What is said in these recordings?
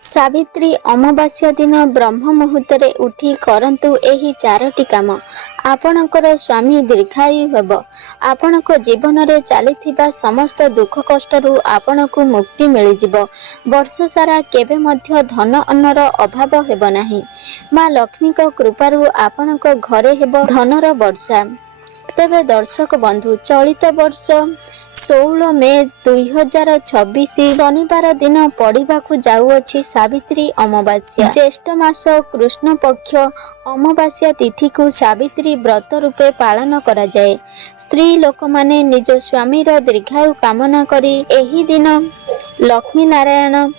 सावित्री अमावास्या दिन ब्रह्म मुहूर्त उठी करंतु एही चारोटी काम आपणकर स्वामी दीर्घायु हेब। आपणक जीवन में चली समस्त दुख कष्टरू आपणकु मुक्ति मिल जिवो। वर्ष सारा केबे मध्य धन अन्नर अभाव हेब नाही। माँ लक्ष्मी कृपारू आपणक घरे हेब धनर वर्षा। तेबे दर्शक बंधु चलित वर्ष 16 मे 2026 शनिवार दिन पड़िबाकु जाउअछि सावित्री अमावास्या। ज्येष्ठ मास कृष्ण पक्ष अमावास्या तिथि को सावित्री व्रत रूपे पालन करा जाए। स्त्री लोक माने निज स्वामीर दीर्घायु कामना करी एही दिन लक्ष्मी नारायण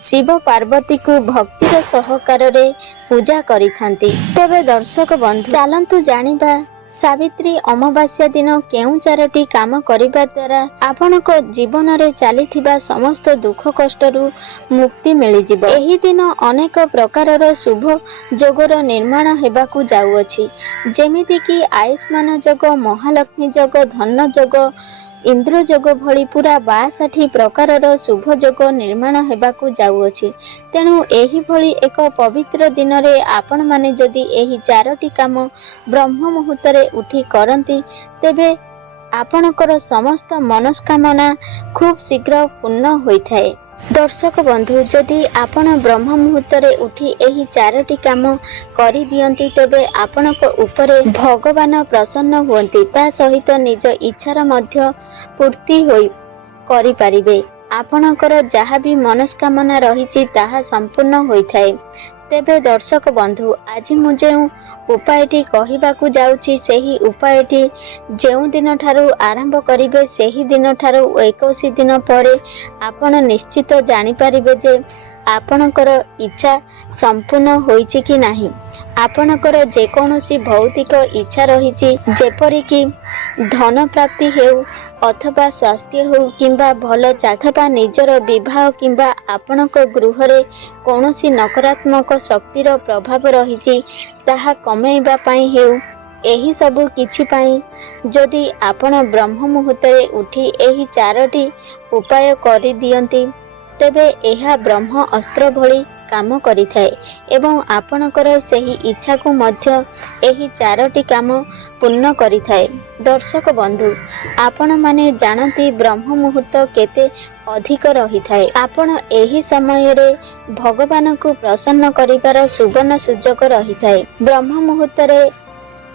शिव पार्वती को भक्तिर सहकार रे पूजा करिथांती। तेबे दर्शक बंधु चलंतु जानिबा सावित्री अमावास्या दिन केउं चारोटी काम करिबा द्वारा आपनक जीवन रे चलीथिबा समस्त दुख कष्टरू मुक्ति मिल जिवो। एही दिन अनेक प्रकारर शुभ जोगर निर्माण हेबाकु जाउअछि, जेमिति कि आयुष्मान योग, महालक्ष्मी योग, धन योग, इंद्र योग भली पूरा 62 प्रकारर शुभ योग निर्माण हेबाकु जाउअछि। तेणु एही भली एक पवित्र दिन रे आपण माने जदि एही चारोटी काम ब्रह्म मुहूर्त रे उठी करंती तेबे आपणकर समस्त मनस्कामना खूब शीघ्र पूर्ण होइथाए। दर्शक बंधु जदि आपण ब्रह्म मुहूर्त रे उठी एही चारोटी काम करि दियंती तेबे आपणक उपरे भगवान प्रसन्न हुअंती। ता सहित निज इच्छार मध्य पूर्ति होई करि पारिबे। आपणकर जहाँ भी मनस्कामना रहिछि ताहा संपूर्ण होइथाए। तेबे दर्शक बंधु आज मु जेउ उपायटी कहिबाकु जाउछि सेही उपायटी जेउ दिन ठारू आरंभ करिवे सेही दिन ठारू 21 दिन परे आपण निश्चित जानि पारिबे जे आपणकर इच्छा संपूर्ण होइछि कि नाही। आपणकर जे कोनोसी भौतिक इच्छा रहिछि जेपरि कि धन प्राप्ति हेउ अथवा स्वास्थ्य हो किंबा भल चाथपा निजर विवाह किंबा आपणक गृह रे कोनोसी नकारात्मक शक्तिर प्रभाव रहिछि ताहा कमेइबा पई हेउ एही सबु किछि पई जदि आपण ब्रह्म मुहूर्त रे उठी एही चारोटी उपाय करि दियंती तेबे एहा ब्रह्म अस्त्र भली काम करिथाए एवं आपणकर सेही इच्छा को मध्य एही चारोटी काम पूर्ण करिथाए। दर्शक बंधु आपण माने जानती ब्रह्म मुहूर्त केते अधिक रहिथाए। आपण एही समय रे भगवान को प्रसन्न करिवार सुवर्ण सुजोग रहिथाए। ब्रह्म मुहूर्त रे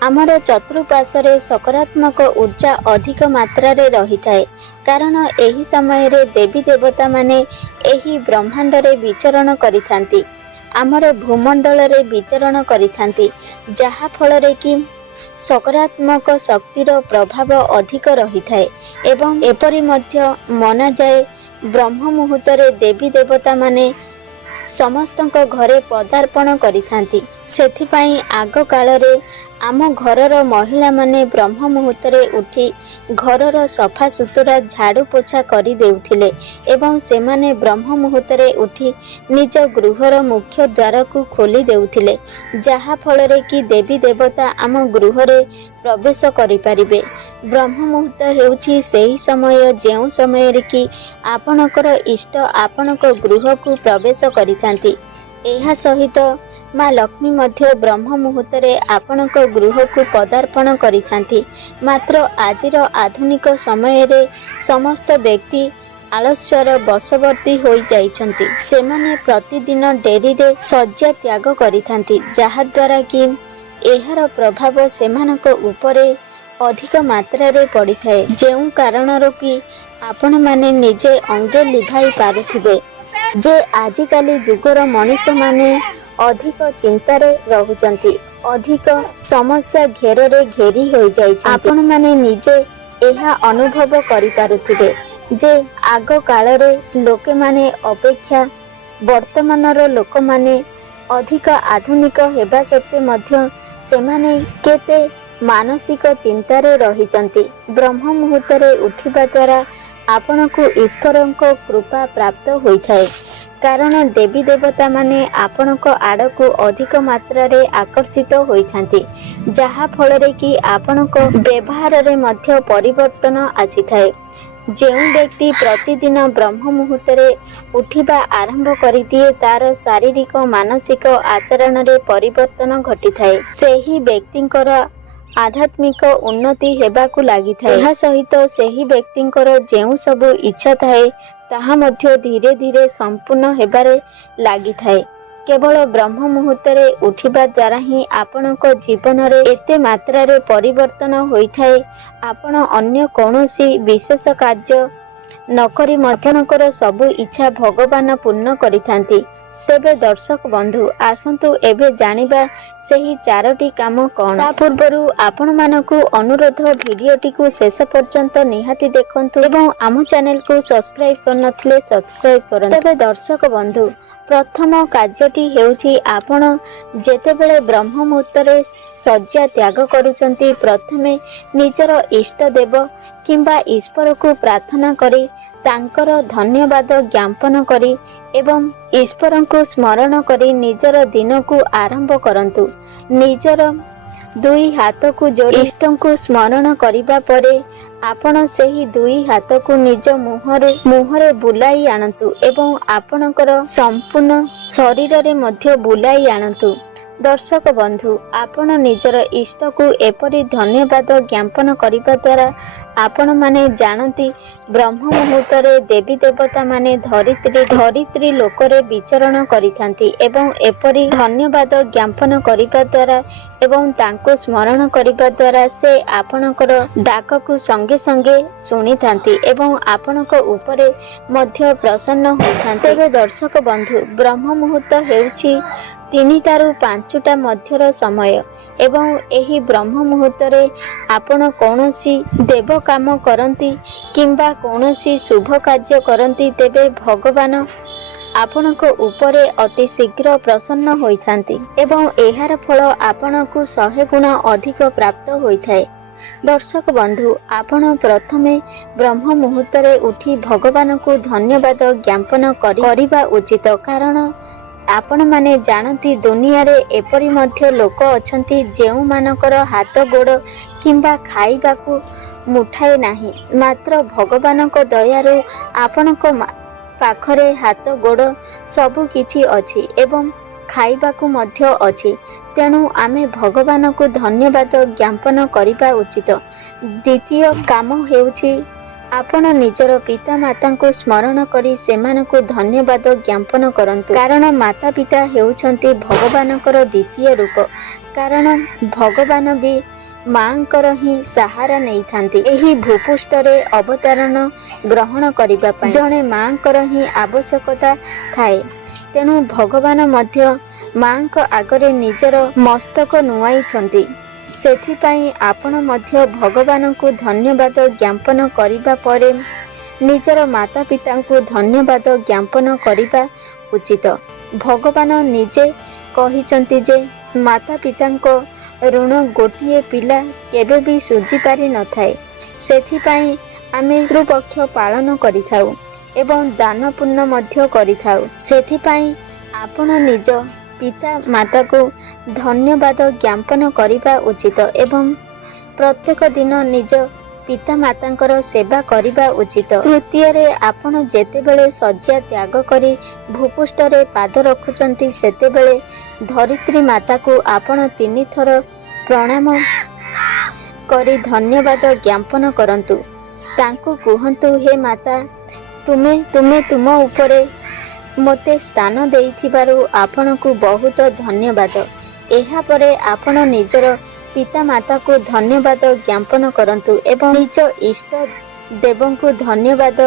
आमर चतुर्पार्श्वरे सकारात्मक ऊर्जा अधिक मात्रा रे रहिथाए, कारण एही समय रे देवी देवता माने एही ब्रह्मांड रे विचरण करिथांती, आमर भूमंडल रे विचरण करिथांती, जहा फल रे कि सकारात्मक शक्तिर प्रभाव अधिक रहिथाए। एवं एपरि मध्य मना जाए ब्रह्म मुहूर्त रे देवी देवता माने समस्तक घरे पदार्पण करिथांती। सेथिपाई आग काल रे आम घरर महिला माने ब्रह्म मुहूर्त रे उठी घरर सफा सुतरा झाड़ू पोछा करि देउथिले एवं सेमाने ब्रह्म मुहूर्त रे उठी निज गृहर मुख्य द्वार को खोली देउथिले, जहा फल रे कि देवी देवता आम गृह रे प्रवेश करि पारिबे। ब्रह्म मुहूर्त हेउछि सेही समय जेउ समय रे कि आपणकर इष्ट आपणक गृह को प्रवेश करिथांती। एहा सहित माँ लक्ष्मी मध्य ब्रह्म मुहूर्त रे आपणक गृह को पदार्पण करिथांती। मात्र आजिर आधुनिक समय रे समस्त व्यक्ति आलस्यर बशवर्ती होई जाइछंती। सेमाने प्रतिदिन डेरी रे शଯ୍ୟା त्याग करिथांती, जहा द्वारा कि एहार प्रभाव सेमानक उपरे अधिक मात्रा रे पड़िथाए, जेउ कारणरो कि आपण माने निजे अंगे लिभाई पारुथिबे जे आजिकाली जुगर मनुष्य माने अधिक चिंतारे रहुचंती, अधिक समस्या घेरे घेरी हो जाइछंती। आपण माने निजे एहा अनुभव करि पारुथिबे जे आग काल रे लोके माने अपेक्षा वर्तमानर लोक माने अधिक आधुनिक हेबा सत्वे मध्य सेमाने केते मानसिक चिंतारे रहिचंती। ब्रह्म मुहूर्त रे उठिबा द्वारा आपनकु ईश्वरक कृपा प्राप्त होइथाए, कारण देवी देवता माने आपणक आड़को अधिक मात्रा रे आकर्षित होइथांती, जहा फल रे कि आपणक व्यवहार रे मध्य परिवर्तन आसी थाए। ଯେଉଁ ବ୍ୟକ୍ତି ପ୍ରତିଦିନ ବ୍ରହ୍ମ ମୁହୂର୍ତ୍ତରେ ଉଠିବା ଆରମ୍ଭ କରିଦିଏ ତାର ଶାରୀରିକ ମାନସିକ ଆଚରଣରେ ପରିବର୍ତ୍ତନ ଘଟିଥାଏ। ସେହି ବ୍ୟକ୍ତିଙ୍କର ଆଧ୍ୟାତ୍ମିକ ଉନ୍ନତି ହେବାକୁ ଲାଗିଥାଏ। ଏହା ସହିତ ସେହି ବ୍ୟକ୍ତିଙ୍କର ଯେଉଁ ସବୁ ଇଚ୍ଛା ଥାଏ ତାହା ମଧ୍ୟ ଧୀରେ ଧୀରେ ସମ୍ପୂର୍ଣ୍ଣ ହେବାରେ ଲାଗିଥାଏ। କେବଳ ବ୍ରହ୍ମ ମୁହୂର୍ତ୍ତରେ ଉଠିବା ଦ୍ୱାରା ହିଁ ଆପଣଙ୍କ ଜୀବନରେ ଏତେ ମାତ୍ରାରେ ପରିବର୍ତ୍ତନ ହୋଇଥାଏ। ଆପଣ ଅନ୍ୟ କୌଣସି ବିଶେଷ କାର୍ଯ୍ୟ ନକରି ମଧ୍ୟଙ୍କର ସବୁ ଇଚ୍ଛା ଭଗବାନ ପୂର୍ଣ୍ଣ କରିଥାନ୍ତି। ତେବେ ଦର୍ଶକ ବନ୍ଧୁ ଆସନ୍ତୁ ଏବେ ଜାଣିବା ସେହି 4ଟି କାମ କ'ଣ। ତା ପୂର୍ବରୁ ଆପଣମାନଙ୍କୁ ଅନୁରୋଧ, ଭିଡ଼ିଓଟିକୁ ଶେଷ ପର୍ଯ୍ୟନ୍ତ ନିହାତି ଦେଖନ୍ତୁ ଏବଂ ଆମ ଚ୍ୟାନେଲକୁ ସବସ୍କ୍ରାଇବ୍ କରିନଥିଲେ ସବସ୍କ୍ରାଇବ୍ କରନ୍ତୁ। ତେବେ ଦର୍ଶକ ବନ୍ଧୁ ପ୍ରଥମ କାର୍ଯ୍ୟଟି ହେଉଛି ଆପଣ ଯେତେବେଳେ ବ୍ରହ୍ମ ମୁହୂର୍ତ୍ତରେ ଶଯ୍ୟା ତ୍ୟାଗ କରୁଛନ୍ତି ପ୍ରଥମେ ନିଜର ଇଷ୍ଟ ଦେବ କିମ୍ବା ଈଶ୍ୱରକୁ ପ୍ରାର୍ଥନା କରି ତାଙ୍କର ଧନ୍ୟବାଦ ଜ୍ଞାପନ କରି ଏବଂ ଈଶ୍ୱରଙ୍କୁ ସ୍ମରଣ କରି ନିଜର ଦିନକୁ ଆରମ୍ଭ କରନ୍ତୁ। ନିଜର 2 ହାତକୁ ଯୋଡ଼ି ଇଷ୍ଟଙ୍କୁ ସ୍ମରଣ କରିବା ପରେ ଆପଣ ସେହି 2 ହାତକୁ ନିଜ ମୁହଁରେ ବୁଲାଇ ଆଣନ୍ତୁ ଏବଂ ଆପଣଙ୍କର ସମ୍ପୂର୍ଣ୍ଣ ଶରୀରରେ ମଧ୍ୟ ବୁଲାଇ ଆଣନ୍ତୁ। ଦର୍ଶକ ବନ୍ଧୁ ଆପଣ ନିଜର ଇଷ୍ଟକୁ ଏପରି ଧନ୍ୟବାଦ ଜ୍ଞାପନ କରିବା ଦ୍ୱାରା ଆପଣମାନେ ଜାଣନ୍ତି ବ୍ରହ୍ମ ମୁହୂର୍ତ୍ତରେ ଦେବୀ ଦେବତାମାନେ ଧରିତ୍ରୀ ଲୋକରେ ବିଚରଣ କରିଥାନ୍ତି ଏବଂ ଏପରି ଧନ୍ୟବାଦ ଜ୍ଞାପନ କରିବା ଦ୍ୱାରା ଏବଂ ତାଙ୍କୁ ସ୍ମରଣ କରିବା ଦ୍ୱାରା ସେ ଆପଣଙ୍କର ଡାକକୁ ସଙ୍ଗେ ସଙ୍ଗେ ଶୁଣିଥାନ୍ତି ଏବଂ ଆପଣଙ୍କ ଉପରେ ମଧ୍ୟ ପ୍ରସନ୍ନ ହୋଇଥାନ୍ତି। ତେବେ ଦର୍ଶକ ବନ୍ଧୁ ବ୍ରହ୍ମ ମୁହୂର୍ତ୍ତ ହେଉଛି 3ଟାରୁ 5ଟା ମଧ୍ୟର ସମୟ ଏବଂ ଏହି ବ୍ରହ୍ମ ମୁହୂର୍ତ୍ତରେ ଆପଣ କୌଣସି ଦେବ କାମ କରନ୍ତି କିମ୍ବା କୌଣସି ଶୁଭ କାର୍ଯ୍ୟ କରନ୍ତି ତେବେ ଭଗବାନ ଆପଣଙ୍କ ଉପରେ ଅତି ଶୀଘ୍ର ପ୍ରସନ୍ନ ହୋଇଥାନ୍ତି ଏବଂ ଏହାର ଫଳ ଆପଣଙ୍କୁ 100 ଗୁଣ ଅଧିକ ପ୍ରାପ୍ତ ହୋଇଥାଏ। ଦର୍ଶକ ବନ୍ଧୁ ଆପଣ ପ୍ରଥମେ ବ୍ରହ୍ମ ମୁହୂର୍ତ୍ତରେ ଉଠି ଭଗବାନଙ୍କୁ ଧନ୍ୟବାଦ ଜ୍ଞାପନ କରିବା ଉଚିତ। କାରଣ ଆପଣମାନେ ଜାଣନ୍ତି ଦୁନିଆରେ ଏପରି ମଧ୍ୟ ଲୋକ ଅଛନ୍ତି ଯେଉଁମାନଙ୍କର ହାତ ଗୋଡ଼ କିମ୍ବା ଖାଇବାକୁ ମୁଠାଏ ନାହିଁ। ମାତ୍ର ଭଗବାନଙ୍କ ଦୟାରୁ ଆପଣଙ୍କ ପାଖରେ ହାତ ଗୋଡ଼ ସବୁ କିଛି ଅଛି ଏବଂ ଖାଇବାକୁ ମଧ୍ୟ ଅଛି। ତେଣୁ ଆମେ ଭଗବାନଙ୍କୁ ଧନ୍ୟବାଦ ଜ୍ଞାପନ କରିବା ଉଚିତ। ଦ୍ୱିତୀୟ କାମ ହେଉଛି ଆପଣ ନିଜର ପିତାମାତାଙ୍କୁ ସ୍ମରଣ କରି ସେମାନଙ୍କୁ ଧନ୍ୟବାଦ ଜ୍ଞାପନ କରନ୍ତୁ। କାରଣ ମାତା ପିତା ହେଉଛନ୍ତି ଭଗବାନଙ୍କର ଦ୍ୱିତୀୟ ରୂପ। କାରଣ ଭଗବାନ ବି ମାଙ୍କର ହିଁ ସାହାରା ନେଇଥାନ୍ତି। ଏହି ଭୂପୃଷ୍ଠରେ ଅବତାରଣ ଗ୍ରହଣ କରିବା ପାଇଁ ଜଣେ ମାଙ୍କର ହିଁ ଆବଶ୍ୟକତା ଥାଏ। ତେଣୁ ଭଗବାନ ମଧ୍ୟ ମାଙ୍କ ଆଗରେ ନିଜର ମସ୍ତକ ନୁଆଇଛନ୍ତି। ସେଥିପାଇଁ ଆପଣ ମଧ୍ୟ ଭଗବାନଙ୍କୁ ଧନ୍ୟବାଦ ଜ୍ଞାପନ କରିବା ପରେ ନିଜର ମାତା ପିତାଙ୍କୁ ଧନ୍ୟବାଦ ଜ୍ଞାପନ କରିବା ଉଚିତ। ଭଗବାନ ନିଜେ କହିଛନ୍ତି ଯେ ମାତା ପିତାଙ୍କ ଋଣ ଗୋଟିଏ ପିଲା କେବେ ବି ଶୁଝି ପାରି ନଥାଏ। ସେଥିପାଇଁ ଆମେ ପିତୃପକ୍ଷ ପାଳନ କରିଥାଉ ଏବଂ ଦାନ ପୁଣ୍ୟ ମଧ୍ୟ କରିଥାଉ। ସେଥିପାଇଁ ଆପଣ ନିଜ ପିତା ମାତାକୁ ଧନ୍ୟବାଦ ଜ୍ଞାପନ କରିବା ଉଚିତ ଏବଂ ପ୍ରତ୍ୟେକ ଦିନ ନିଜ ପିତାମାତାଙ୍କର ସେବା କରିବା ଉଚିତ। ତୃତୀୟରେ ଆପଣ ଯେତେବେଳେ ଶଯ୍ୟା ତ୍ୟାଗ କରି ଭୂପୃଷ୍ଠରେ ପାଦ ରଖୁଛନ୍ତି ସେତେବେଳେ ଧରିତ୍ରୀ ମାତାକୁ ଆପଣ 3 ଥର ପ୍ରଣାମ କରି ଧନ୍ୟବାଦ ଜ୍ଞାପନ କରନ୍ତୁ। ତାଙ୍କୁ କୁହନ୍ତୁ, ହେ ମାତା, ତୁମେ ତୁମ ଉପରେ ମୋତେ ସ୍ଥାନ ଦେଇଥିବାରୁ ଆପଣଙ୍କୁ ବହୁତ ଧନ୍ୟବାଦ। ଏହାପରେ ଆପଣ ନିଜର ପିତାମାତାକୁ ଧନ୍ୟବାଦ ଜ୍ଞାପନ କରନ୍ତୁ ଏବଂ ନିଜ ଇଷ୍ଟ ଦେବଙ୍କୁ ଧନ୍ୟବାଦ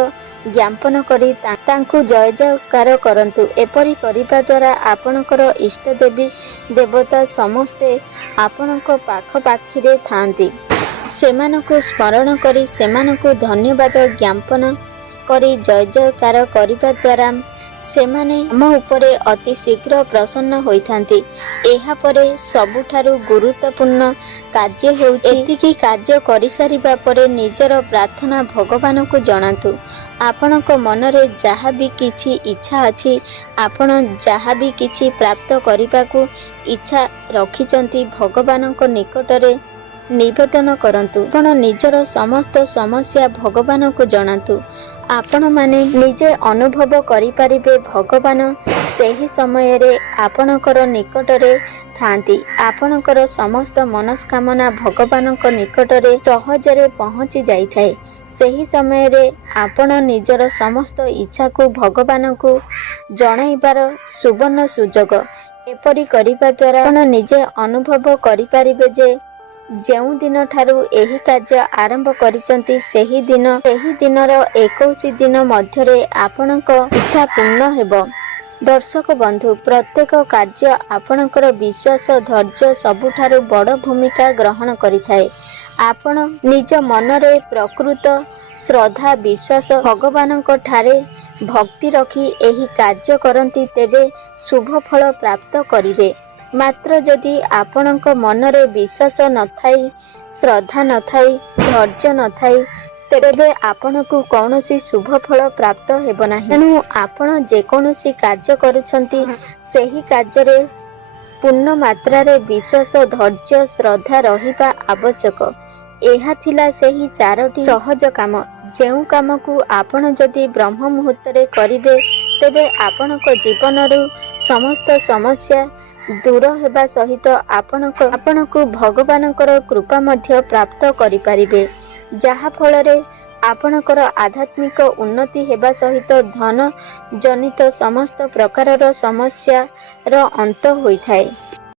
ଜ୍ଞାପନ କରି ତାଙ୍କୁ ଜୟ ଜୟକାର କରନ୍ତୁ। ଏପରି କରିବା ଦ୍ୱାରା ଆପଣଙ୍କର ଇଷ୍ଟ ଦେବୀ ଦେବତା ସମସ୍ତେ ଆପଣଙ୍କ ପାଖାପାଖିରେ ଥାଆନ୍ତି। ସେମାନଙ୍କୁ ସ୍ମରଣ କରି ସେମାନଙ୍କୁ ଧନ୍ୟବାଦ ଜ୍ଞାପନ କରି ଜୟ ଜୟକାର କରିବା ଦ୍ୱାରା ସେମାନେ ଆମ ଉପରେ ଅତି ଶୀଘ୍ର ପ୍ରସନ୍ନ ହୋଇଥାନ୍ତି। ଏହାପରେ ସବୁଠାରୁ ଗୁରୁତ୍ୱପୂର୍ଣ୍ଣ କାର୍ଯ୍ୟ ହେଉଛି ଏତିକି କାର୍ଯ୍ୟ କରିସାରିବା ପରେ ନିଜର ପ୍ରାର୍ଥନା ଭଗବାନଙ୍କୁ ଜଣାନ୍ତୁ। ଆପଣଙ୍କ ମନରେ ଯାହା ବି କିଛି ଇଚ୍ଛା ଅଛି, ଆପଣ ଯାହା ବି କିଛି ପ୍ରାପ୍ତ କରିବାକୁ ଇଚ୍ଛା ରଖିଛନ୍ତି ଭଗବାନଙ୍କ ନିକଟରେ ନିବେଦନ କରନ୍ତୁ। ଆପଣ ନିଜର ସମସ୍ତ ସମସ୍ୟା ଭଗବାନଙ୍କୁ ଜଣାନ୍ତୁ। ଆପଣମାନେ ନିଜେ ଅନୁଭବ କରିପାରିବେ ଭଗବାନ ସେହି ସମୟରେ ଆପଣଙ୍କର ନିକଟରେ ଥାନ୍ତି। ଆପଣଙ୍କର ସମସ୍ତ ମନସ୍କାମନା ଭଗବାନଙ୍କ ନିକଟରେ ସହଜରେ ପହଞ୍ଚି ଯାଇଥାଏ। ସେହି ସମୟରେ ଆପଣ ନିଜର ସମସ୍ତ ଇଚ୍ଛାକୁ ଭଗବାନଙ୍କୁ ଜଣାଇବାର ସୁବର୍ଣ୍ଣ ସୁଯୋଗ। ଏପରି କରିବା ଦ୍ୱାରା ଆପଣ ନିଜେ ଅନୁଭବ କରିପାରିବେ ଯେ ଯେଉଁ ଦିନଠାରୁ ଏହି କାର୍ଯ୍ୟ ଆରମ୍ଭ କରିଛନ୍ତି ସେହି ଦିନର 21 ଦିନ ମଧ୍ୟରେ ଆପଣଙ୍କ ଇଚ୍ଛା ପୂର୍ଣ୍ଣ ହେବ। ଦର୍ଶକ ବନ୍ଧୁ, ପ୍ରତ୍ୟେକ କାର୍ଯ୍ୟ ଆପଣଙ୍କର ବିଶ୍ୱାସ ଧୈର୍ଯ୍ୟ ସବୁଠାରୁ ବଡ଼ ଭୂମିକା ଗ୍ରହଣ କରିଥାଏ। ଆପଣ ନିଜ ମନରେ ପ୍ରକୃତ ଶ୍ରଦ୍ଧା ବିଶ୍ୱାସ ଭଗବାନଙ୍କ ଠାରେ ଭକ୍ତି ରଖି ଏହି କାର୍ଯ୍ୟ କରନ୍ତି ତେବେ ଶୁଭ ଫଳ ପ୍ରାପ୍ତ କରିବେ। ମାତ୍ର ଯଦି ଆପଣଙ୍କ ମନରେ ବିଶ୍ୱାସ ନଥାଇ ଶ୍ରଦ୍ଧା ନଥାଇ ଧୈର୍ଯ୍ୟ ନଥାଇ ତେବେ ଆପଣଙ୍କୁ କୌଣସି ଶୁଭ ଫଳ ପ୍ରାପ୍ତ ହେବ ନାହିଁ। ତେଣୁ ଆପଣ ଯେକୌଣସି କାର୍ଯ୍ୟ କରୁଛନ୍ତି ସେହି କାର୍ଯ୍ୟରେ ପୂର୍ଣ୍ଣ ମାତ୍ରାରେ ବିଶ୍ୱାସ ଧୈର୍ଯ୍ୟ ଶ୍ରଦ୍ଧା ରହିବା ଆବଶ୍ୟକ। ଏହା ଥିଲା ସେହି 4ଟି ସହଜ କାମ ଯେଉଁ କାମକୁ ଆପଣ ଯଦି ବ୍ରହ୍ମ ମୁହୂର୍ତ୍ତରେ କରିବେ ତେବେ ଆପଣଙ୍କ ଜୀବନରୁ ସମସ୍ତ ସମସ୍ୟା ଦୂର ହେବା ସହିତ ଆପଣଙ୍କୁ ଭଗବାନଙ୍କର କୃପା ମଧ୍ୟ ପ୍ରାପ୍ତ କରିପାରିବେ, ଯାହାଫଳରେ ଆପଣଙ୍କର ଆଧ୍ୟାତ୍ମିକ ଉନ୍ନତି ହେବା ସହିତ ଧନ ଜନିତ ସମସ୍ତ ପ୍ରକାରର ସମସ୍ୟାର ଅନ୍ତ ହୋଇଥାଏ।